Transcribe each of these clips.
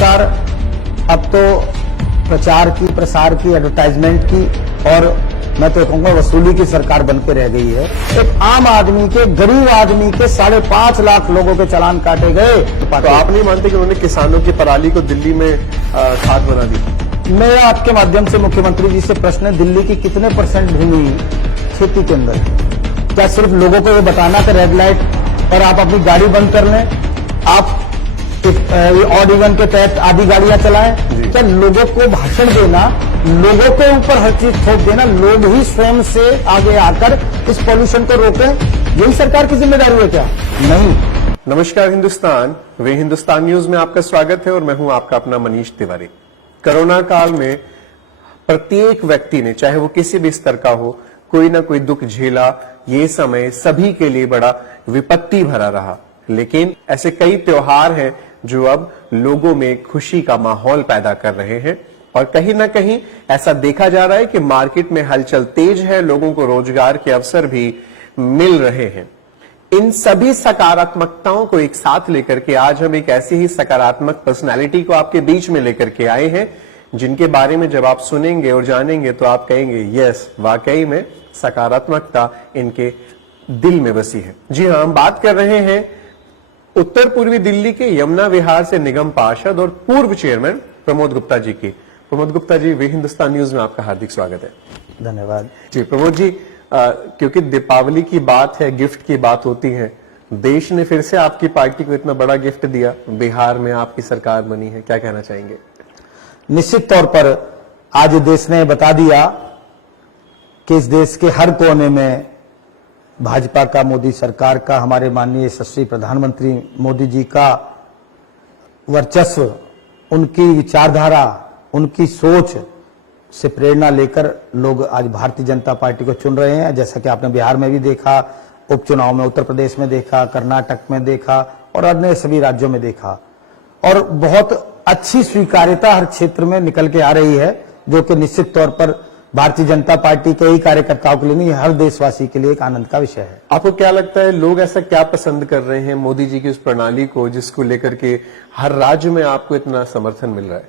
सरकार अब तो प्रचार की, प्रसार की, एडवर्टाइजमेंट की और मैं तो कहूंगा वसूली की सरकार बन के रह गई है। एक आम आदमी के, गरीब आदमी के 5.5 लाख लोगों के चालान काटे गए। तो आप नहीं मानते कि उन्होंने किसानों की पराली को दिल्ली में खाद बना दी? मेरा आपके माध्यम से मुख्यमंत्री जी से प्रश्न है, दिल्ली की कितने % भूमि खेती के अंदर है? क्या सिर्फ लोगों को ये बताना कि रेड लाइट और आप अपनी गाड़ी बंद कर लें, आप ऑड इवन के तहत आधी गाड़ियां चलाएं? क्या लोगों को भाषण देना, लोगों के ऊपर हर चीज थोप देना, लोग ही स्वयं से आगे आकर इस पॉल्यूशन को रोकें, यही सरकार की जिम्मेदारी है क्या? नहीं। नमस्कार हिंदुस्तान, वे हिंदुस्तान न्यूज में आपका स्वागत है और मैं हूं आपका अपना मनीष तिवारी। कोरोना काल में प्रत्येक व्यक्ति ने, चाहे वो किसी भी स्तर का हो, कोई ना कोई दुख झेला। ये समय सभी के लिए बड़ा विपत्ति भरा रहा, लेकिन ऐसे कई त्योहार हैं जो अब लोगों में खुशी का माहौल पैदा कर रहे हैं और कहीं ना कहीं ऐसा देखा जा रहा है कि मार्केट में हलचल तेज है, लोगों को रोजगार के अवसर भी मिल रहे हैं। इन सभी सकारात्मकताओं को एक साथ लेकर के आज हम एक ऐसी ही सकारात्मक पर्सनालिटी को आपके बीच में लेकर के आए हैं, जिनके बारे में जब आप सुनेंगे और जानेंगे तो आप कहेंगे यस, वाकई में सकारात्मकता इनके दिल में बसी है। जी हां, हम बात कर रहे हैं उत्तर पूर्वी दिल्ली के यमुना विहार से निगम पार्षद और पूर्व चेयरमैन प्रमोद गुप्ता जी की। प्रमोद गुप्ता जी, वे हिंदुस्तान न्यूज में आपका हार्दिक स्वागत है। धन्यवाद जी। प्रमोद जी, क्योंकि दीपावली की बात है, गिफ्ट की बात होती है, देश ने फिर से आपकी पार्टी को इतना बड़ा गिफ्ट दिया, बिहार में आपकी सरकार बनी है, क्या कहना चाहेंगे? निश्चित तौर पर आज देश ने बता दिया कि इस देश के हर कोने में भाजपा का, मोदी सरकार का, हमारे माननीय यशस्वी प्रधानमंत्री मोदी जी का वर्चस्व, उनकी विचारधारा, उनकी सोच से प्रेरणा लेकर लोग आज भारतीय जनता पार्टी को चुन रहे हैं। जैसा कि आपने बिहार में भी देखा, उपचुनाव में उत्तर प्रदेश में देखा, कर्नाटक में देखा और अन्य सभी राज्यों में देखा, और बहुत अच्छी स्वीकार्यता हर क्षेत्र में निकल के आ रही है, जो कि निश्चित तौर पर भारतीय जनता पार्टी के ही कार्यकर्ताओं के लिए नहीं, हर देशवासी के लिए एक आनंद का विषय है। आपको क्या लगता है, लोग ऐसा क्या पसंद कर रहे हैं मोदी जी की उस प्रणाली को, जिसको लेकर के हर राज्य में आपको इतना समर्थन मिल रहा है?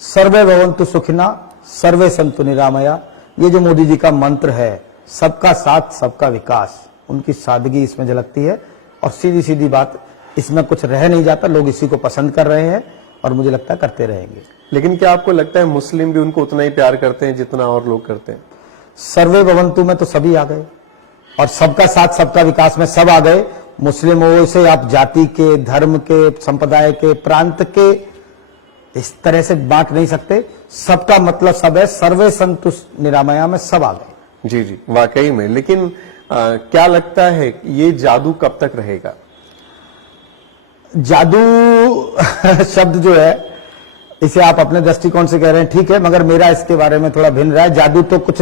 सर्वे भवन्तु सुखिना, सर्वे सन्तु निरामया, ये जो मोदी जी का मंत्र है, सबका साथ सबका विकास, उनकी सादगी इसमें झलकती है और सीधी सीधी बात, इसमें कुछ रह नहीं जाता। लोग इसी को पसंद कर रहे हैं और मुझे लगता है करते रहेंगे। लेकिन क्या आपको लगता है मुस्लिम भी उनको उतना ही प्यार करते हैं जितना और लोग करते हैं? सर्वे भवन्तु में तो सभी आ गए और सबका साथ सबका विकास में सब आ गए। मुस्लिम हो, इसे आप जाति के, धर्म के, संप्रदाय के, प्रांत के इस तरह से बांट नहीं सकते। सबका मतलब सब है, सर्वे सन्तु निरामया में सब आ गए। जी जी, वाकई में। लेकिन क्या लगता है ये जादू कब तक रहेगा? जादू शब्द जो है, इसे आप अपने दृष्टिकोण से कह रहे हैं, ठीक है, मगर मेरा इसके बारे में थोड़ा भिन्न रहा है। जादू तो कुछ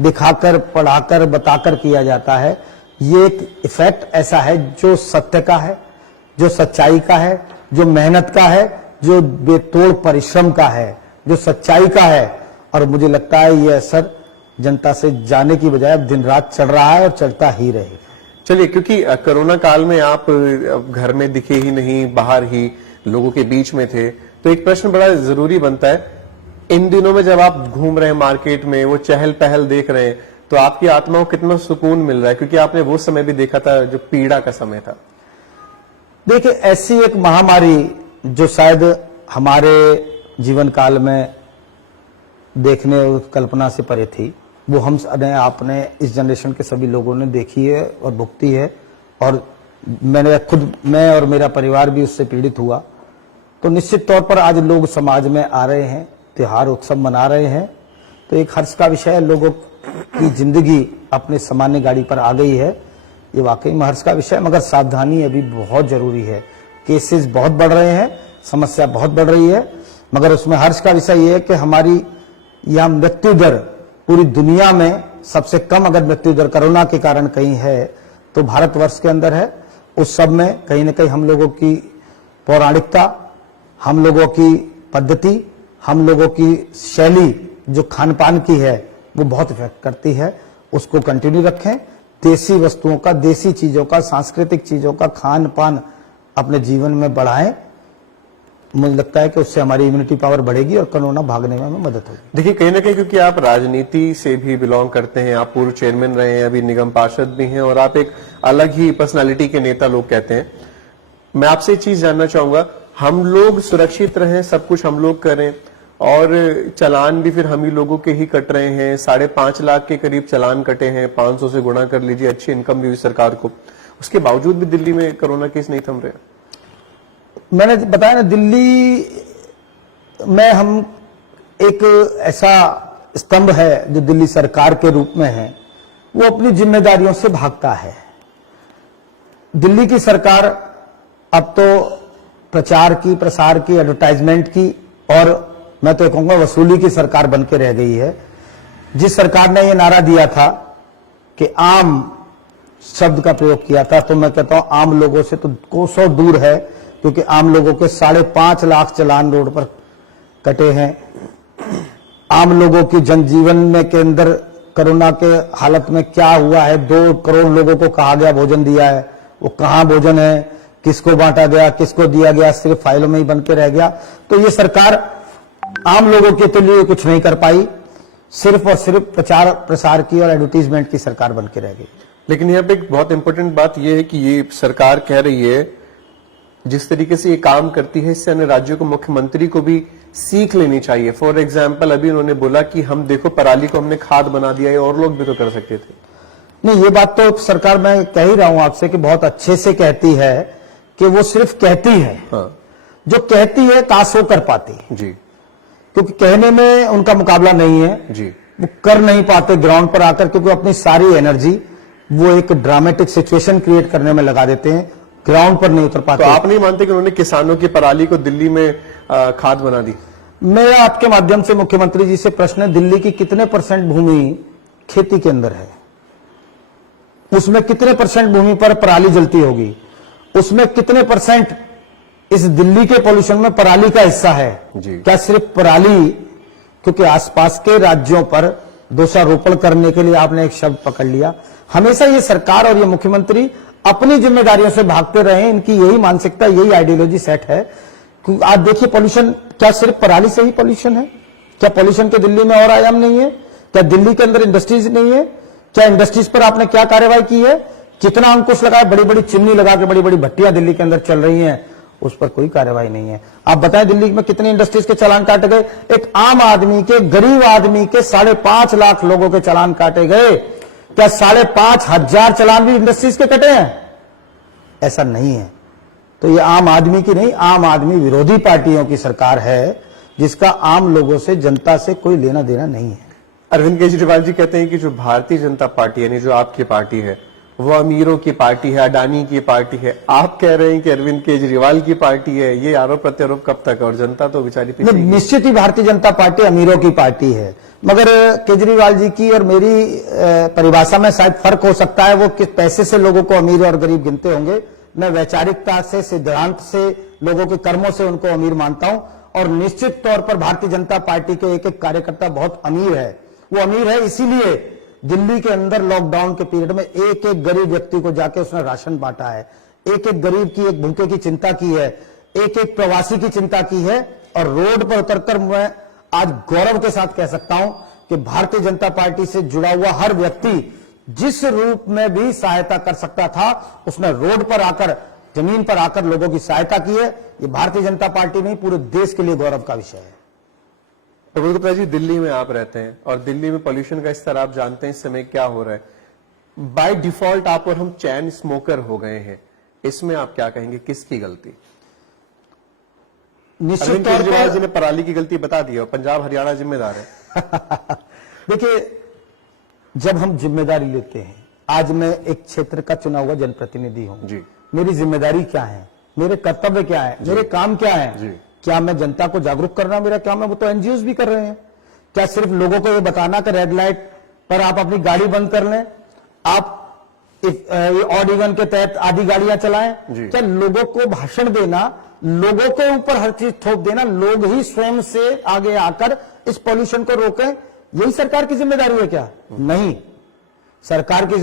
दिखाकर, पढ़ाकर, बताकर किया जाता है। ये एक इफेक्ट ऐसा है जो सत्य का है, जो सच्चाई का है, जो मेहनत का है, जो बेतोड़ परिश्रम का है, जो सच्चाई का है। और मुझे लगता है ये असर जनता से जाने की बजाय अब दिन रात चल रहा है और चलता ही रहेगा। चलिए, क्योंकि कोरोना काल में आप घर में दिखे ही नहीं, बाहर ही लोगों के बीच में थे, तो एक प्रश्न बड़ा जरूरी बनता है, इन दिनों में जब आप घूम रहे हैं मार्केट में, वो चहल पहल देख रहे हैं, तो आपकी आत्मा को कितना सुकून मिल रहा है? क्योंकि आपने वो समय भी देखा था जो पीड़ा का समय था। देखिए, ऐसी एक महामारी जो शायद हमारे जीवन काल में देखने और कल्पना से परे थी, वो हम आपने इस जनरेशन के सभी लोगों ने देखी है और भुगती है, और मैं और मेरा परिवार भी उससे पीड़ित हुआ। तो निश्चित तौर पर आज लोग समाज में आ रहे हैं, त्योहार उत्सव मना रहे हैं, तो एक हर्ष का विषय है। लोगों की जिंदगी अपने सामान्य गाड़ी पर आ गई है, ये वाकई में हर्ष का विषय है, मगर सावधानी अभी बहुत जरूरी है। केसेस बहुत बढ़ रहे हैं, समस्या बहुत बढ़ रही है, मगर उसमें हर्ष का विषय ये है कि हमारी यह मृत्यु दर पूरी दुनिया में सबसे कम अगर मृत्यु दर कोरोना के कारण कहीं है तो भारतवर्ष के अंदर है। उस सब में कहीं ना कहीं हम लोगों की पौराणिकता, हम लोगों की पद्धति, हम लोगों की शैली जो खान पान की है, वो बहुत इफेक्ट करती है। उसको कंटिन्यू रखें, देसी वस्तुओं का, देसी चीजों का, सांस्कृतिक चीजों का खान पान अपने जीवन में बढ़ाएं। मुझे लगता है कि उससे हमारी इम्यूनिटी पावर बढ़ेगी और कोरोना भागने में हमें मदद होगी। देखिए, कहीं ना कहीं क्योंकि आप राजनीति से भी बिलोंग करते हैं, आप पूर्व चेयरमैन रहे हैं, अभी निगम पार्षद भी हैं और आप एक अलग ही पर्सनालिटी के नेता लोग कहते हैं। मैं आपसे एक चीज जानना चाहूंगा, हम लोग सुरक्षित रहें, सब कुछ हम लोग करें और चालान भी फिर हम ही लोगों के ही कट रहे हैं। 5.5 लाख के करीब चालान कटे हैं, 500 से गुणा कर लीजिए, अच्छी इनकम भी हुई सरकार को, उसके बावजूद भी दिल्ली में कोरोना केस नहीं थम रहे। मैंने बताया ना, दिल्ली में हम एक ऐसा स्तंभ है जो दिल्ली सरकार के रूप में है, वो अपनी जिम्मेदारियों से भागता है। दिल्ली की सरकार अब तो प्रचार की, प्रसार की, एडवर्टाइजमेंट की और मैं तो कहूंगा वसूली की सरकार बन के रह गई है। जिस सरकार ने यह नारा दिया था कि आम शब्द का प्रयोग किया था, तो मैं कहता हूं आम लोगों से तो कोसों दूर है, क्योंकि आम लोगों के 5.5 लाख चालान रोड पर कटे हैं। आम लोगों की जनजीवन में के अंदर कोरोना के हालत में क्या हुआ है, 2 करोड़ लोगों को कहा गया भोजन दिया है, वो कहां भोजन है, किसको बांटा गया, किसको दिया गया, सिर्फ फाइलों में ही बन के रह गया। तो ये सरकार आम लोगों के लिए कुछ नहीं कर पाई, सिर्फ और सिर्फ प्रचार प्रसार की और एडवर्टीजमेंट की सरकार बन के रह गई। लेकिन यहाँ पे एक बहुत इंपॉर्टेंट बात यह है कि ये सरकार कह रही है जिस तरीके से ये काम करती है, इससे अन्य राज्यों को, मुख्यमंत्री को भी सीख लेनी चाहिए। फॉर एग्जाम्पल, अभी उन्होंने बोला कि हम देखो पराली को हमने खाद बना दिया है, और लोग भी तो कर सकते थे। नहीं, ये बात तो सरकार, मैं कह ही रहा हूं आपसे कि बहुत अच्छे से कहती है कि वो सिर्फ कहती है। हाँ। जो कहती है काश वो कर पाती जी, क्योंकि कहने में उनका मुकाबला नहीं है जी, वो कर नहीं पाते ग्राउंड पर आकर, क्योंकि अपनी सारी एनर्जी वो एक ड्रामेटिक सिचुएशन क्रिएट करने में लगा देते हैं, ग्राउंड पर नहीं उतर पाते। तो आप नहीं मानते कि उन्होंने किसानों की पराली को दिल्ली में खाद बना दी? मेरा आपके माध्यम से मुख्यमंत्री जी से प्रश्न है, दिल्ली की कितने % भूमि खेती के अंदर है? उसमें कितने % भूमि पर पराली जलती होगी? उसमें कितने % इस दिल्ली के पॉल्यूशन में पराली का हिस्सा है? क्या सिर्फ पराली? क्योंकि आसपास के राज्यों पर दोषारोपण करने के लिए आपने एक शब्द पकड़ लिया। हमेशा ये सरकार और ये मुख्यमंत्री अपनी जिम्मेदारियों से भागते रहे, इनकी यही मानसिकता, यही आइडियोलॉजी सेट है। क्योंकि आज देखिए पॉल्यूशन, क्या सिर्फ पराली से ही पॉल्यूशन है? क्या पॉल्यूशन के दिल्ली में और आयाम नहीं है? क्या दिल्ली के अंदर इंडस्ट्रीज नहीं है? क्या इंडस्ट्रीज पर आपने क्या कार्रवाई की है? कितना अंकुश लगाया? बड़ी बड़ी चिमनी लगा के बड़ी बड़ी भट्टियां दिल्ली के अंदर चल रही हैं, उस पर कोई कार्रवाई नहीं है। आप बताएं दिल्ली में कितनी इंडस्ट्रीज के चालान काटे गए? एक आम आदमी के, गरीब आदमी के 5.5 लाख लोगों के चालान काटे गए। क्या 5,500 चालान भी इंडस्ट्रीज के कटे हैं? ऐसा नहीं है। तो ये आम आदमी की नहीं, आम आदमी विरोधी पार्टियों की सरकार है, जिसका आम लोगों से, जनता से कोई लेना देना नहीं है। अरविंद केजरीवाल जी कहते हैं कि जो भारतीय जनता पार्टी यानी जो आपकी पार्टी है वो अमीरों की पार्टी है, अडानी की पार्टी है। आप कह रहे हैं कि अरविंद केजरीवाल की पार्टी है। ये आरोप प्रत्यारोप कब तक? और जनता तो बेचारी पीछे ही है। निश्चित ही भारतीय जनता पार्टी अमीरों की पार्टी है, मगर केजरीवाल जी की और मेरी परिभाषा में शायद फर्क हो सकता है। वो किस पैसे से लोगों को अमीर और गरीब गिनते होंगे। मैं वैचारिकता से, सिद्धांत से, लोगों के कर्मों से उनको अमीर मानता हूं। और निश्चित तौर पर भारतीय जनता पार्टी के एक एक कार्यकर्ता बहुत अमीर है। वो अमीर है इसीलिए दिल्ली के अंदर लॉकडाउन के पीरियड में एक एक गरीब व्यक्ति को जाके उसने राशन बांटा है, एक एक गरीब की, एक भूखे की चिंता की है, एक एक प्रवासी की चिंता की है। और रोड पर उतरकर मैं आज गौरव के साथ कह सकता हूं कि भारतीय जनता पार्टी से जुड़ा हुआ हर व्यक्ति जिस रूप में भी सहायता कर सकता था, उसने रोड पर आकर, जमीन पर आकर लोगों की सहायता की है। ये भारतीय जनता पार्टी नहीं, पूरे देश के लिए गौरव का विषय है। प्रबोध गुप्ता जी, दिल्ली में आप रहते हैं और दिल्ली में पोल्यूशन का स्तर आप जानते हैं इस समय क्या हो रहा है। बाय डिफॉल्ट आप और हम चैन स्मोकर हो गए हैं, इसमें आप क्या कहेंगे? किसकी गलती? निश्चित तौर केजरीवाल जी पर ने पराली की गलती बता दी और पंजाब हरियाणा जिम्मेदार है। देखिए, जब हम जिम्मेदारी लेते हैं, आज मैं एक क्षेत्र का चुना हुआ जनप्रतिनिधि हूं जी, मेरी जिम्मेदारी क्या है, मेरे कर्तव्य क्या है, मेरे काम क्या है जी। क्या मैं जनता को जागरूक करना मेरा काम है? वो तो एनजीओज भी कर रहे हैं। क्या सिर्फ लोगों को ये बताना कि रेड लाइट पर आप अपनी गाड़ी बंद कर लें, आप ऑड इवन के तहत आधी गाड़ियां चलाएं? क्या लोगों को भाषण देना, लोगों के ऊपर हर चीज थोप देना, लोग ही स्वयं से आगे आकर इस पॉल्यूशन को रोकें, यही सरकार की जिम्मेदारी है क्या? नहीं। सरकार की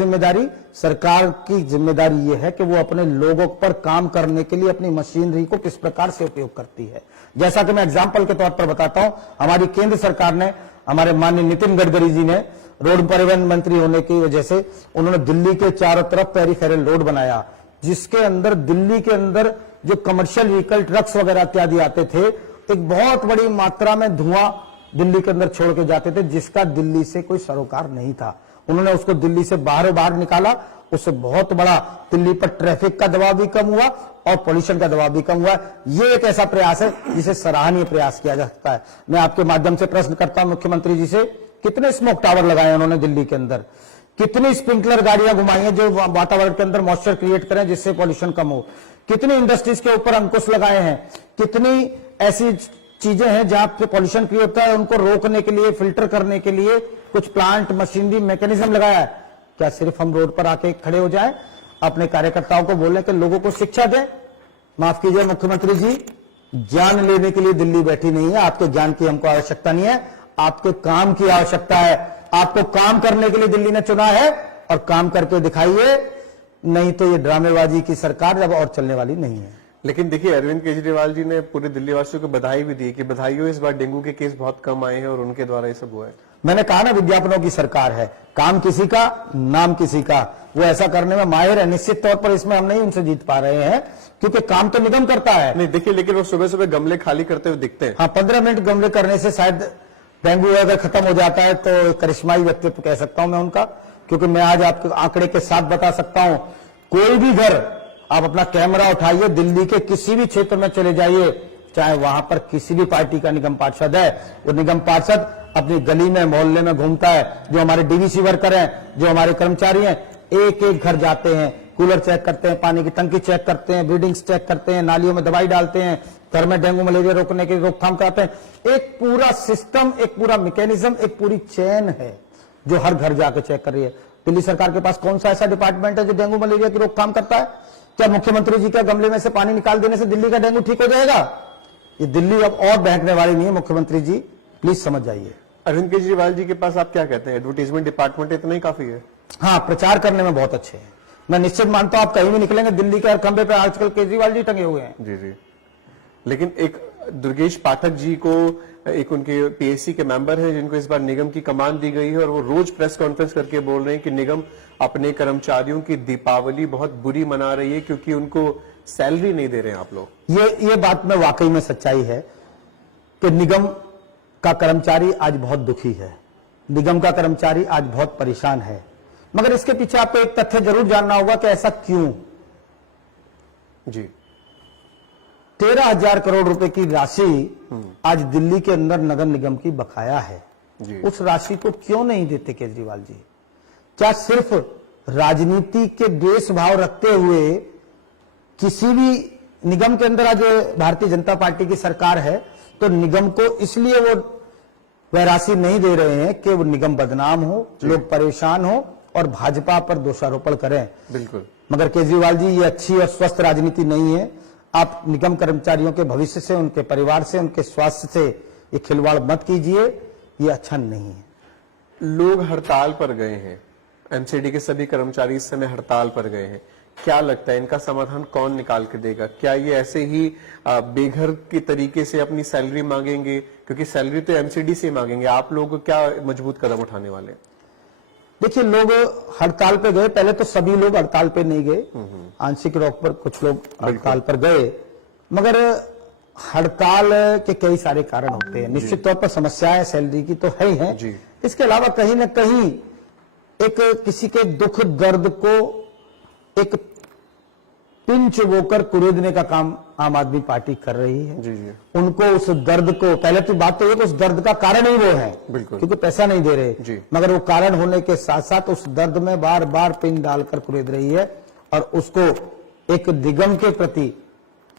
जिम्मेदारी यह है कि वो अपने लोगों पर काम करने के लिए अपनी मशीनरी को किस प्रकार से उपयोग करती है। जैसा कि मैं एग्जाम्पल के तौर पर बताता हूं, हमारी केंद्र सरकार ने, हमारे माननीय नितिन गडकरी जी ने रोड परिवहन मंत्री होने की वजह से उन्होंने दिल्ली के चारों तरफ पेरिफेरल रोड बनाया, जिसके अंदर दिल्ली के अंदर जो कमर्शियल व्हीकल ट्रक्स वगैरह इत्यादि आते थे, एक बहुत बड़ी मात्रा में धुआं दिल्ली के अंदर छोड़ के जाते थे, जिसका दिल्ली से कोई सरोकार नहीं था। उन्होंने उसको दिल्ली से बाहर निकाला, उससे बहुत बड़ा दिल्ली पर ट्रैफिक का दबाव भी कम हुआ और पॉल्यूशन का दबाव भी कम हुआ। ये एक ऐसा प्रयास है जिसे सराहनीय प्रयास किया जा सकता है। मैं आपके माध्यम से प्रश्न करता हूं मुख्यमंत्री जी से, कितने स्मोक टावर लगाए उन्होंने दिल्ली के अंदर, कितनी स्प्रिंकलर गाड़ियां घुमाई हैं जो वातावरण के अंदर मॉइस्चर क्रिएट करें जिससे पॉल्यूशन कम हो, कितनी इंडस्ट्रीज के ऊपर अंकुश लगाए हैं, कितनी ऐसी चीजें हैं जहां पे पॉल्यूशन क्रिएट होता है उनको रोकने के लिए, फिल्टर करने के लिए कुछ प्लांट, मशीनरी, मैकेनिज्म लगाया है। क्या सिर्फ हम रोड पर आके खड़े हो जाएं, अपने कार्यकर्ताओं को बोलें कि लोगों को शिक्षा दें? माफ कीजिए मुख्यमंत्री जी, ज्ञान लेने के लिए दिल्ली बैठी नहीं है, आपके ज्ञान की हमको आवश्यकता नहीं है, आपके काम की आवश्यकता है। आपको काम करने के लिए दिल्ली ने चुना है और काम करके दिखाइए, नहीं तो ये ड्रामेबाजी की सरकार अब और चलने वाली नहीं है। लेकिन देखिए, अरविंद केजरीवाल जी ने पूरे दिल्ली वासियों को बधाई भी दी कि बधाइयों, इस बार डेंगू के केस बहुत कम आए हैं और उनके द्वारा ये सब हुआ है। मैंने कहा ना, विज्ञापनों की सरकार है, काम किसी का, नाम किसी का। वो ऐसा करने में माहिर है, निश्चित तौर पर इसमें हम नहीं उनसे जीत पा रहे हैं क्योंकि काम तो निगम करता है। नहीं देखिए, लेकिन वो सुबह सुबह गमले खाली करते हुए दिखते हैं। हाँ, 15 मिनट गमले करने से शायद डेंगू अगर खत्म हो जाता है तो करिश्माई व्यक्तित्व कह सकता हूं मैं उनका, क्योंकि मैं आज आपके आंकड़े के साथ बता सकता हूं, कोई भी घर आप अपना कैमरा उठाइए, दिल्ली के किसी भी क्षेत्र में चले जाइए, चाहे वहां पर किसी भी पार्टी का निगम पार्षद है, वो निगम पार्षद अपनी गली में, मोहल्ले में घूमता है। जो हमारे डीवीसी वर्कर हैं, जो हमारे कर्मचारी हैं, एक एक घर जाते हैं, कूलर चेक करते हैं, पानी की टंकी चेक करते हैं, ब्रीडिंग्स चेक करते हैं, नालियों में दवाई डालते हैं, घर में डेंगू मलेरिया रोकने की रोकथाम करते हैं। एक पूरा सिस्टम, एक पूरा मैकेनिज्म, एक पूरी चेन है जो हर घर जाकर चेक कर रही है। दिल्ली सरकार के पास कौन सा ऐसा डिपार्टमेंट है जो डेंगू मलेरिया की रोकथाम करता है? क्या मुख्यमंत्री जी के गमले में से पानी निकाल देने से दिल्ली का डेंगू ठीक हो जाएगा? ये दिल्ली अब और बहकने वाली नहीं है। मुख्यमंत्री जी प्लीज समझ जाइए। अरविंद केजरीवाल जी के पास आप क्या कहते हैं, एडवर्टीजमेंट डिपार्टमेंट इतना ही काफी है? हाँ, प्रचार करने में बहुत अच्छे हैं। मैं निश्चित मानता हूं आप कहीं भी निकलेंगे, दिल्ली के हर खंबे पे आजकल केजरीवाल जी टंगे हुए हैं। जी जी। लेकिन एक दुर्गेश पाठक जी को, एक उनके पीएससी के मेंबर हैं जिनको इस बार निगम की कमान दी गई है, और वो रोज प्रेस कॉन्फ्रेंस करके बोल रहे हैं कि निगम अपने कर्मचारियों की दीपावली बहुत बुरी मना रही है क्योंकि उनको सैलरी नहीं दे रहे हैं आप लोग। ये बात में वाकई में सच्चाई है कि निगम का कर्मचारी आज बहुत दुखी है, निगम का कर्मचारी आज बहुत परेशान है। मगर इसके पीछे आपको एक तथ्य जरूर जानना होगा कि ऐसा क्यों। जी, 13,000 करोड़ रुपए की राशि आज दिल्ली के अंदर नगर निगम की बकाया है। जी। उस राशि को क्यों नहीं देते केजरीवाल जी? क्या सिर्फ राजनीति के द्वेष भाव रखते हुए किसी भी निगम के अंदर आज भारतीय जनता पार्टी की सरकार है तो निगम को इसलिए वो वह राशि नहीं दे रहे हैं कि वो निगम बदनाम हो, लोग परेशान हो और भाजपा पर दोषारोपण करें? बिल्कुल। मगर केजरीवाल जी, ये अच्छी और स्वस्थ राजनीति नहीं है। आप निगम कर्मचारियों के भविष्य से, उनके परिवार से, उनके स्वास्थ्य से ये खिलवाड़ मत कीजिए, ये अच्छा नहीं है। लोग हड़ताल पर गए हैं, एमसीडी के सभी कर्मचारी इस समय हड़ताल पर गए हैं। क्या लगता है इनका समाधान कौन निकाल के देगा? क्या ये ऐसे ही बेघर की तरीके से अपनी सैलरी मांगेंगे? क्योंकि सैलरी तो एमसीडी से मांगेंगे। आप लोग क्या मजबूत कदम उठाने वाले? देखिए, लोग हड़ताल पे गए, पहले तो सभी लोग हड़ताल पे नहीं गए, आंशिक रोक पर कुछ लोग हड़ताल पर गए। मगर हड़ताल के कई सारे कारण होते हैं। निश्चित तौर पर समस्याएं सैलरी की तो है ही है, इसके अलावा कहीं ना कहीं एक किसी के दुख दर्द को एक पिन चुबोकर कुरेदने का काम आम आदमी पार्टी कर रही है। जी जी। उनको उस दर्द को, पहले तो बात तो ये कि उस दर्द का कारण ही वो है, बिल्कुल, क्योंकि पैसा नहीं दे रहे जी। मगर वो कारण होने के साथ साथ उस दर्द में बार बार पिन डालकर कुरेद रही है और उसको एक निगम के प्रति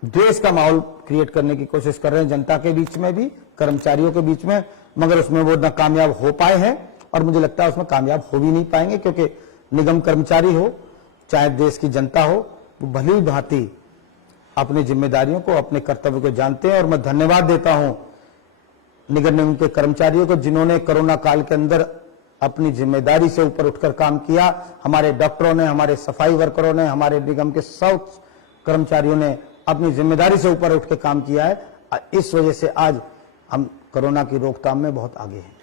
द्वेष का माहौल क्रिएट करने की कोशिश कर रहे हैं, जनता के बीच में भी, कर्मचारियों के बीच में। मगर उसमें वो न कामयाब हो पाए हैं और मुझे लगता है उसमें कामयाब हो भी नहीं पाएंगे, क्योंकि निगम कर्मचारी हो चाहे देश की जनता हो, वो भली भांति अपनी जिम्मेदारियों को, अपने कर्तव्य को जानते हैं। और मैं धन्यवाद देता हूं निगम निगम के कर्मचारियों को जिन्होंने कोरोना काल के अंदर अपनी जिम्मेदारी से ऊपर उठकर काम किया। हमारे डॉक्टरों ने, हमारे सफाई वर्करों ने, हमारे निगम के सब कर्मचारियों ने अपनी जिम्मेदारी से ऊपर उठ के काम किया है। इस वजह से आज हम कोरोना की रोकथाम में बहुत आगे हैं।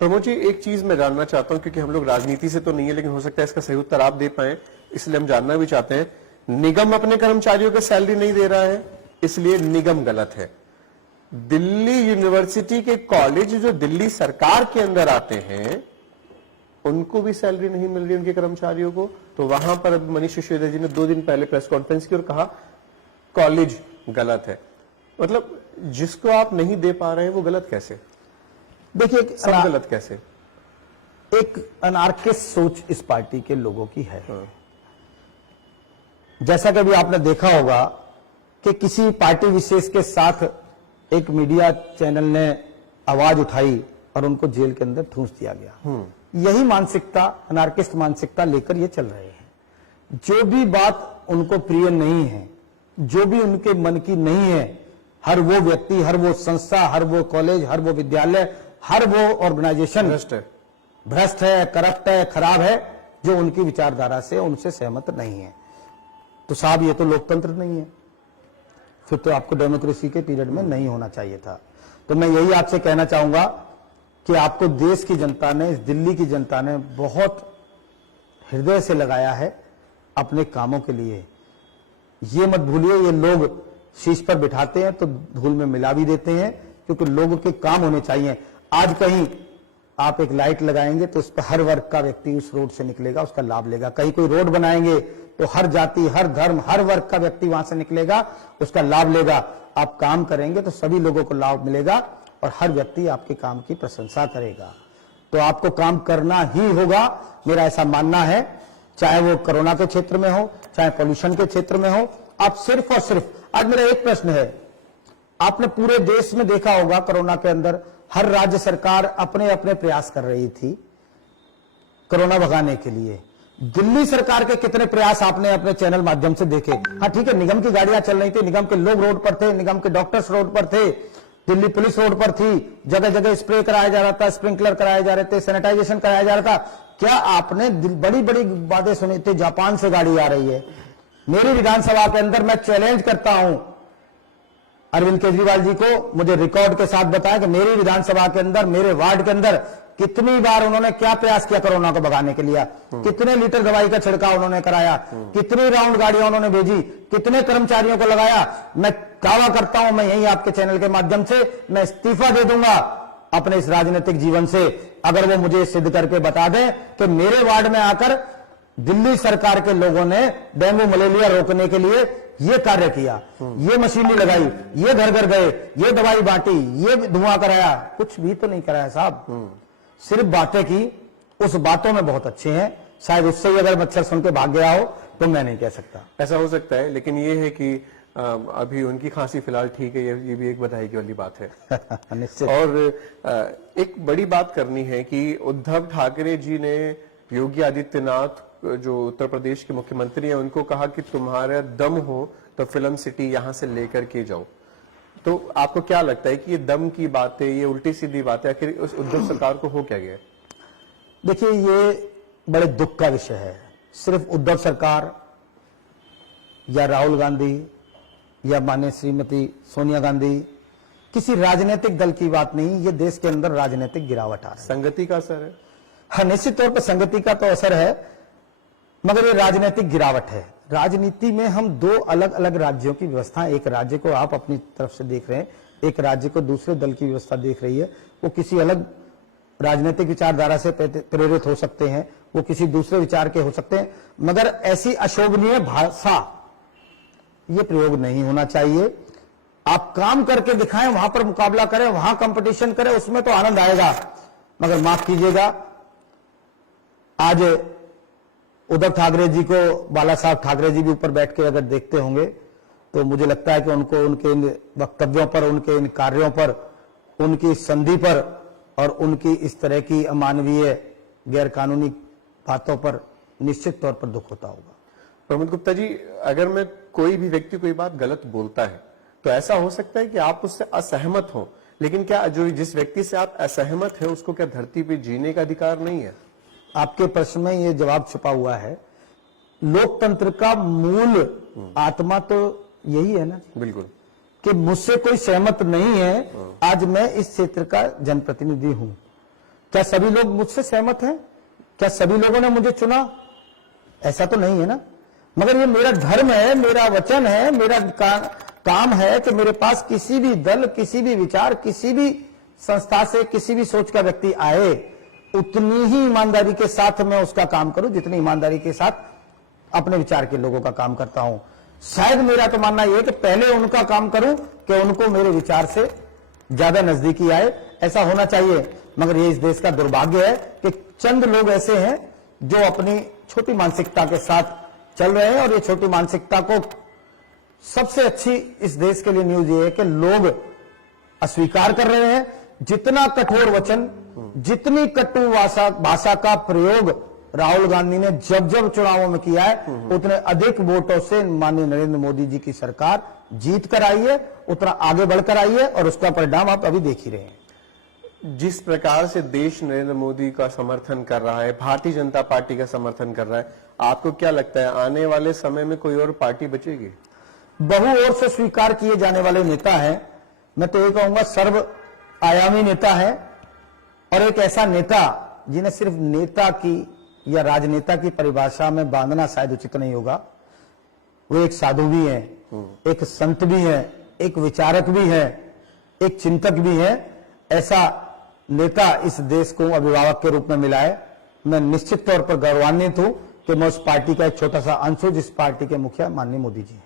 प्रमोद जी, एक चीज मैं जानना चाहता हूं, क्योंकि हम लोग राजनीति से तो नहीं है, लेकिन हो सकता है इसका सही उत्तर आप दे पाए, इसलिए हम जानना भी चाहते हैं। निगम अपने कर्मचारियों को सैलरी नहीं दे रहा है, इसलिए निगम गलत है। दिल्ली यूनिवर्सिटी के कॉलेज जो दिल्ली सरकार के अंदर आते हैं, उनको भी सैलरी नहीं मिल रही उनके कर्मचारियों को। तो वहां पर अब मनीष सिसोदिया जी ने 2 दिन पहले प्रेस कॉन्फ्रेंस की और कहा कॉलेज गलत है। मतलब जिसको आप नहीं दे पा रहे हैं वो गलत कैसे? देखिए, सब गलत कैसे? एक अनार्किस्ट सोच इस पार्टी के लोगों की है। जैसा कि अभी आपने देखा होगा कि किसी पार्टी विशेष के साथ एक मीडिया चैनल ने आवाज उठाई और उनको जेल के अंदर ठूंस दिया गया। यही मानसिकता, अनार्किस्ट मानसिकता लेकर ये चल रहे हैं। जो भी बात उनको प्रिय नहीं है, जो भी उनके मन की नहीं है, हर वो व्यक्ति, हर वो संस्था, हर वो कॉलेज, हर वो विद्यालय, हर वो ऑर्गेनाइजेशन भ्रष्ट है, करप्ट है, खराब है, जो उनकी विचारधारा से उनसे सहमत नहीं है। तो साहब, ये तो लोकतंत्र नहीं है, फिर तो आपको डेमोक्रेसी के पीरियड में नहीं होना चाहिए था। तो मैं यही आपसे कहना चाहूंगा कि आपको देश की जनता ने, इस दिल्ली की जनता ने बहुत हृदय से लगाया है अपने कामों के लिए। ये मत भूलिए, ये लोग शीश पर बिठाते हैं तो धूल में मिला भी देते हैं, क्योंकि लोगों के काम होने चाहिए। आज कहीं आप एक लाइट लगाएंगे तो उस पर हर वर्ग का व्यक्ति उस रोड से निकलेगा, उसका लाभ लेगा। कहीं कोई रोड बनाएंगे तो हर जाति, हर धर्म, हर वर्ग का व्यक्ति वहां से निकलेगा, उसका लाभ लेगा। आप काम करेंगे तो सभी लोगों को लाभ मिलेगा और हर व्यक्ति आपके काम की प्रशंसा करेगा। तो आपको काम करना ही होगा, मेरा ऐसा मानना है। चाहे वो कोरोना के क्षेत्र में हो, चाहे पोल्यूशन के क्षेत्र में हो, आप सिर्फ और सिर्फ, आज मेरा एक प्रश्न है, आपने पूरे देश में देखा होगा कोरोना के अंदर हर राज्य सरकार अपने अपने प्रयास कर रही थी कोरोना भगाने के लिए। दिल्ली सरकार के कितने प्रयास आपने अपने चैनल माध्यम से देखे? हाँ ठीक है, निगम की गाड़ियां चल रही थी, निगम के लोग रोड पर थे, निगम के डॉक्टर्स रोड पर थे, दिल्ली पुलिस रोड पर थी, जगह जगह स्प्रे कराया जा रहा था, स्प्रिंकलर कराए जा रहे थे, सैनिटाइजेशन कराया जा रहा था। क्या आपने बड़ी बड़ी बातें सुनी थी? जापान से गाड़ी आ रही है। मेरी विधानसभा के अंदर मैं चैलेंज करता हूं अरविंद केजरीवाल जी को, मुझे रिकॉर्ड के साथ बताया कि मेरी विधानसभा के अंदर, मेरे वार्ड के अंदर कितनी बार उन्होंने क्या प्रयास किया कोरोना को भगाने के लिए, कितने लीटर दवाई का छिड़काव उन्होंने कराया, कितनी राउंड गाड़ियां उन्होंने भेजी, कितने कर्मचारियों को लगाया। मैं दावा करता हूं, मैं यही आपके चैनल के माध्यम से मैं इस्तीफा दे दूंगा अपने इस राजनीतिक जीवन से, अगर वो मुझे सिद्ध करके बता दें कि मेरे वार्ड में आकर दिल्ली सरकार के लोगों ने डेंगू मलेरिया रोकने के लिए ये कार्य किया, ये मशीनें लगाई, ये घर घर गए, ये दवाई बांटी, ये धुआं कराया। कुछ भी तो नहीं कराया साहब, सिर्फ बातें की। उस बातों में बहुत अच्छे हैं, शायद उससे ही अगर मच्छर सुन के भाग गया हो तो मैं नहीं कह सकता। ऐसा हो सकता है, लेकिन ये है कि अभी उनकी खांसी फिलहाल ठीक है, ये भी एक बधाई की वाली बात है। निश्चित। और एक बड़ी बात करनी है कि उद्धव ठाकरे जी ने योगी आदित्यनाथ, जो उत्तर प्रदेश के मुख्यमंत्री हैं, उनको कहा कि तुम्हारा दम हो तो फिल्म सिटी यहां से लेकर के जाओ। तो आपको क्या लगता है कि ये दम की बातें, ये उल्टी सीधी बातें, आखिर उस उद्धव सरकार को हो क्या गया? देखिए, ये बड़े दुख का विषय है। सिर्फ उद्धव सरकार या राहुल गांधी या माननीय श्रीमती सोनिया गांधी, किसी राजनीतिक दल की बात नहीं, ये देश के अंदर राजनीतिक गिरावट आ रही है। संगति का असर है। हाँ, निश्चित तौर पर संगति का तो असर है, मगर ये राजनीतिक गिरावट है। राजनीति में हम दो अलग अलग राज्यों की व्यवस्था, एक राज्य को आप अपनी तरफ से देख रहे हैं, एक राज्य को दूसरे दल की व्यवस्था देख रही है। वो किसी अलग राजनीतिक विचारधारा से प्रेरित हो सकते हैं, वो किसी दूसरे विचार के हो सकते हैं, मगर ऐसी अशोभनीय भाषा, ये प्रयोग नहीं होना चाहिए। आप काम करके दिखाएं, वहां पर मुकाबला करें, वहां कंपटीशन करें, उसमें तो आनंद आएगा। मगर माफ कीजिएगा, आज उद्धव ठाकरे जी को बाला साहब ठाकरे जी भी ऊपर बैठ के अगर देखते होंगे तो मुझे लगता है कि उनको उनके इन वक्तव्यों पर, उनके इन कार्यों पर, उनकी संधि पर और उनकी इस तरह की अमानवीय गैरकानूनी बातों पर निश्चित तौर पर दुख होता होगा। प्रमोद गुप्ता जी, अगर मैं कोई भी व्यक्ति कोई बात गलत बोलता है तो ऐसा हो सकता है कि आप उससे असहमत हो, लेकिन क्या जो जिस व्यक्ति से आप असहमत है उसको क्या धरती पे जीने का अधिकार नहीं है? आपके प्रश्न में ये जवाब छुपा हुआ है। लोकतंत्र का मूल आत्मा तो यही है ना बिल्कुल कि मुझसे कोई सहमत नहीं है, आज मैं इस क्षेत्र का जनप्रतिनिधि हूं। क्या सभी लोग मुझसे सहमत हैं? क्या सभी लोगों ने मुझे चुना? ऐसा तो नहीं है ना। मगर ये मेरा धर्म है, मेरा वचन है, मेरा काम है कि मेरे पास किसी भी दल, किसी भी विचार, किसी भी संस्था से किसी भी सोच का व्यक्ति आए, उतनी ही ईमानदारी के साथ मैं उसका काम करूं जितनी ईमानदारी के साथ अपने विचार के लोगों का काम करता हूं। शायद मेरा तो मानना यह है कि पहले उनका काम करूं कि उनको मेरे विचार से ज्यादा नजदीकी आए। ऐसा होना चाहिए। मगर ये इस देश का दुर्भाग्य है कि चंद लोग ऐसे हैं जो अपनी छोटी मानसिकता के साथ चल रहे हैं, और ये छोटी मानसिकता को सबसे अच्छी इस देश के लिए न्यूज ये है कि लोग अस्वीकार कर रहे हैं। जितना कठोर वचन, जितनी कटु भाषा का प्रयोग राहुल गांधी ने जब जब चुनावों में किया है, उतने अधिक वोटों से माननीय नरेंद्र मोदी जी की सरकार जीत कर आई है, उतना आगे बढ़कर आई है, और उसका परिणाम आप अभी देख ही रहे हैं। जिस प्रकार से देश नरेंद्र मोदी का समर्थन कर रहा है, भारतीय जनता पार्टी का समर्थन कर रहा है, आपको क्या लगता है आने वाले समय में कोई और पार्टी बचेगी? बहु ओर से स्वीकार किए जाने वाले नेता हैं। मैं तो ये कहूंगा सर्व आयामी नेता है, और एक ऐसा नेता जिन्हें सिर्फ नेता की या राजनेता की परिभाषा में बांधना शायद उचित नहीं होगा। वो एक साधु भी हैं, एक संत भी हैं, एक विचारक भी हैं, एक चिंतक भी हैं। ऐसा नेता इस देश को अभिभावक के रूप में मिला है। मैं निश्चित तौर पर गौरवान्वित हूं कि मैं उस पार्टी का एक छोटा सा अंश हूं जिस पार्टी के मुखिया माननीय मोदी जी हैं।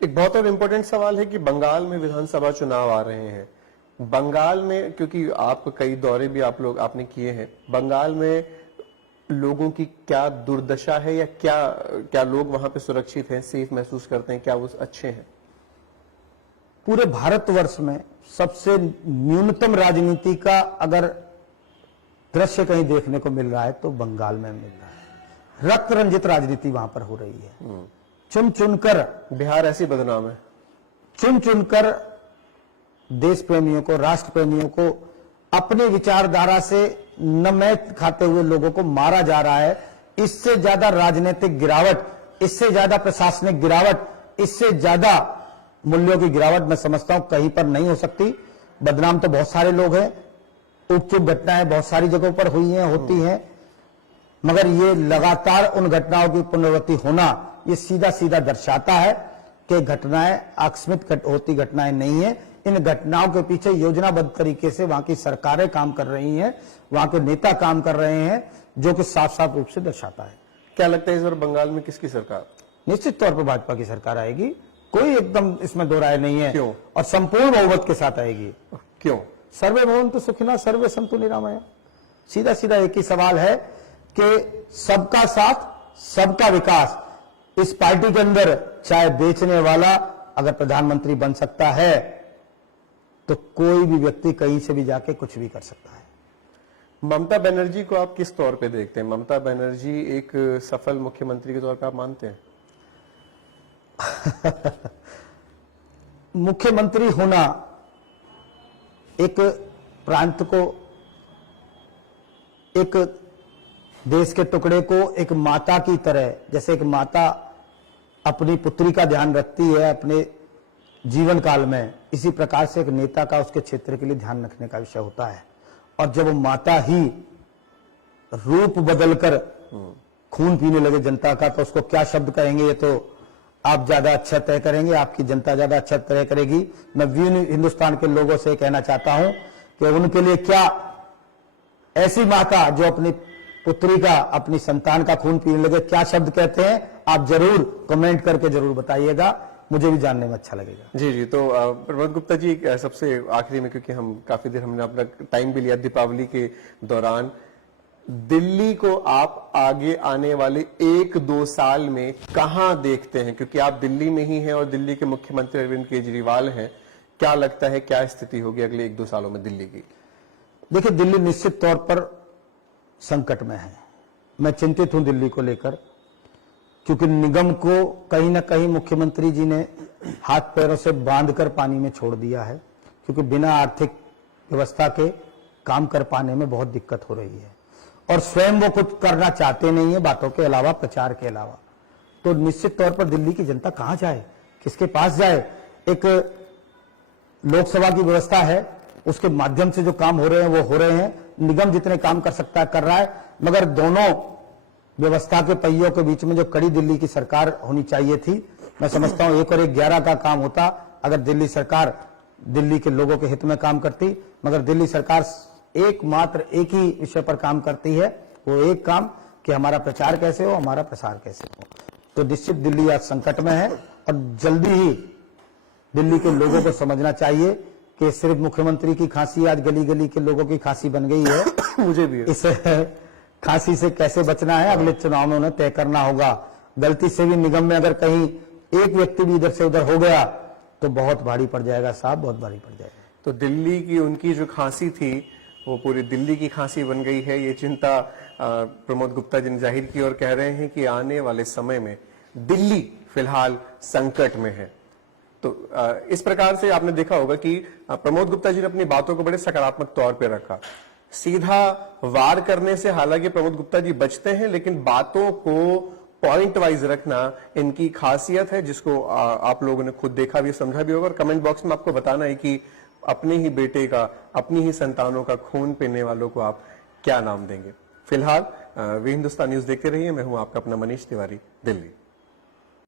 एक बहुत और इंपॉर्टेंट सवाल है कि बंगाल में विधानसभा चुनाव आ रहे हैं। बंगाल में, क्योंकि आप कई दौरे भी आपने किए हैं, बंगाल में लोगों की क्या दुर्दशा है, या क्या लोग वहां पे सुरक्षित हैं, सेफ महसूस करते हैं, क्या वो अच्छे हैं? पूरे भारतवर्ष में सबसे न्यूनतम राजनीति का अगर दृश्य कहीं देखने को मिल रहा है तो बंगाल में मिल रहा है। रक्त रंजित राजनीति वहां पर हो रही है। चुन चुनकर, बिहार ऐसी बदनाम है, चुन चुनकर देश प्रेमियों को, राष्ट्र प्रेमियों को अपनी विचारधारा से नमैत खाते हुए लोगों को मारा जा रहा है। इससे ज्यादा राजनीतिक गिरावट, इससे ज्यादा प्रशासनिक गिरावट, इससे ज्यादा मूल्यों की गिरावट मैं समझता हूं कहीं पर नहीं हो सकती। बदनाम तो बहुत सारे लोग हैं, उप चुप घटनाएं बहुत सारी जगहों पर हुई हैं, होती हैं, मगर ये लगातार उन घटनाओं की पुनरावृत्ति होना ये सीधा सीधा दर्शाता है कि घटनाएं आकस्मिक होती घटनाएं नहीं है। इन घटनाओं के पीछे योजनाबद्ध तरीके से वहां की सरकारें काम कर रही हैं, वहां के नेता काम कर रहे हैं, जो कि साफ साफ रूप से दर्शाता है। क्या लगता है इस बार बंगाल में किसकी सरकार? निश्चित तौर पर भाजपा की सरकार आएगी, कोई एकदम इसमें दो राय नहीं है। क्यों? और संपूर्ण बहुमत के साथ आएगी। क्यों? सर्वे भवन्तु सुखिनः सर्वे सन्तु निरामया। सीधा सीधा एक ही सवाल है कि सबका साथ, सबका विकास। इस पार्टी के अंदर चाहे बेचने वाला अगर प्रधानमंत्री बन सकता है तो कोई भी व्यक्ति कहीं से भी जाके कुछ भी कर सकता है। ममता बनर्जी को आप किस तौर पे देखते हैं? ममता बनर्जी एक सफल मुख्यमंत्री के तौर पर आप मानते हैं? मुख्यमंत्री होना एक प्रांत को, एक देश के टुकड़े को एक माता की तरह, जैसे एक माता अपनी पुत्री का ध्यान रखती है अपने जीवन काल में, इसी प्रकार से एक नेता का उसके क्षेत्र के लिए ध्यान रखने का विषय होता है। और जब माता ही रूप बदलकर खून पीने लगे जनता का, तो उसको क्या शब्द कहेंगे, ये तो आप ज्यादा अच्छा तय करेंगे, आपकी जनता ज्यादा अच्छा तय करेगी। मैं हिंदुस्तान के लोगों से कहना चाहता हूं कि उनके लिए क्या ऐसी माता जो अपनी पुत्री का, अपनी संतान का खून पीने लगे, क्या शब्द कहते हैं, आप जरूर कमेंट करके जरूर बताइएगा, मुझे भी जानने में अच्छा लगेगा। जी जी। तो प्रमोद गुप्ता जी, सबसे आखिरी में, क्योंकि हम काफी देर हमने अपना टाइम भी लिया दीपावली के दौरान, दिल्ली को आप आगे आने वाले 1-2 साल में कहां देखते हैं? क्योंकि आप दिल्ली में ही हैं और दिल्ली के मुख्यमंत्री अरविंद केजरीवाल हैं। क्या लगता है क्या स्थिति होगी अगले 1-2 सालों में दिल्ली की? देखिए, दिल्ली निश्चित तौर पर संकट में है। मैं चिंतित हूं दिल्ली को लेकर, क्योंकि निगम को कहीं ना कहीं मुख्यमंत्री जी ने हाथ पैरों से बांधकर पानी में छोड़ दिया है, क्योंकि बिना आर्थिक व्यवस्था के काम कर पाने में बहुत दिक्कत हो रही है। और स्वयं वो कुछ करना चाहते नहीं है बातों के अलावा, प्रचार के अलावा, तो निश्चित तौर पर दिल्ली की जनता कहां जाए, किसके पास जाए। एक लोकसभा की व्यवस्था है, उसके माध्यम से जो काम हो रहे हैं वो हो रहे हैं, निगम जितने काम कर सकता है कर रहा है, मगर दोनों व्यवस्था के पहियों के बीच में जो कड़ी दिल्ली की सरकार होनी चाहिए थी, मैं समझता हूं 1 और 1 11 का काम होता अगर दिल्ली सरकार दिल्ली के लोगों के हित में काम करती, मगर दिल्ली सरकार एकमात्र एक ही विषय पर काम करती है, वो एक काम कि हमारा प्रचार कैसे हो, हमारा प्रसार कैसे हो। तो निश्चित दिल्ली आज संकट में है और जल्दी ही दिल्ली के लोगों को समझना चाहिए कि सिर्फ मुख्यमंत्री की खांसी आज गली गली के लोगों की खांसी बन गई है। मुझे भी है। इस खांसी से कैसे बचना है अगले चुनाव में उन्हें तय करना होगा। गलती से भी निगम में अगर कहीं एक व्यक्ति भी इधर से उधर हो गया तो बहुत भारी पड़ जाएगा साहब, बहुत भारी पड़ जाएगा। तो दिल्ली की उनकी जो खांसी थी वो पूरी दिल्ली की खांसी बन गई है, ये चिंता प्रमोद गुप्ता जी ने जाहिर की और कह रहे हैं कि आने वाले समय में दिल्ली फिलहाल संकट में है। तो इस प्रकार से आपने देखा होगा कि प्रमोद गुप्ता जी ने अपनी बातों को बड़े सकारात्मक तौर पे रखा। सीधा वार करने से हालांकि प्रमोद गुप्ता जी बचते हैं, लेकिन बातों को पॉइंट वाइज रखना इनकी खासियत है, जिसको आप लोगों ने खुद देखा भी, समझा भी होगा। और कमेंट बॉक्स में आपको बताना है कि अपने ही बेटे का, अपनी ही संतानों का खून पीने वालों को आप क्या नाम देंगे। फिलहाल वे हिंदुस्तान न्यूज देखते रहिए। मैं हूं आपका अपना मनीष तिवारी, दिल्ली।